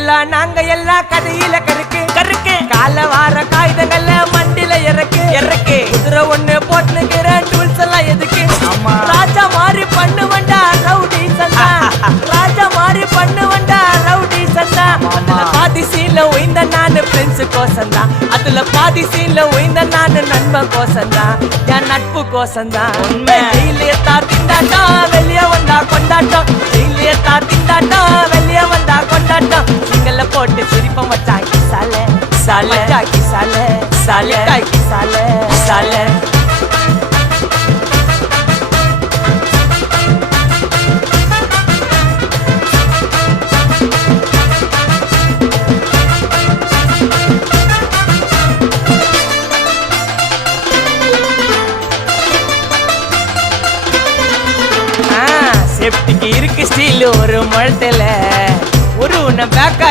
நாங்க எல்லாம் கதையில கருக்கு கருக்கு கால வார காகிதங்கள்ல மண்டில இறக்கு இறக்கு குதிரை ஒண்ணு போட்டுக்கிற டூல்ஸ் எல்லாம் எதுக்கு ராஜா மாதிரி பண்ணுவண்டா ரவுடி சந்தா ராஜா மாதிரி பண்ணுவண்டா ரவுடி சந்தா அதுல பாதி சீன்ல உயிந்த நானு ஃப்ரெண்ட்ஸ் கோசந்தா அதுல பாதி சீன்ல உயிந்த நானு நண்பன் கோசந்தா என் நட்பு கோசந்தா ஜெயிலே திண்டாட்டம் வெளியே வந்தா கொண்டாட்டம் ஜெயிலே திண்டாட்டம் வெளியே வந்தா கொண்டாட்டம் சிங்கல்ல போட்டு சிரிப்பம் வச்சாக்கி சாலே சாலே காக்கி சாலே சாலே காக்கி சாலே சாலே சேஃப்டிக்கு இருக்கு ஸ்டீல் ஒரு முழத்துல ஒரு உன்னை பேக்கா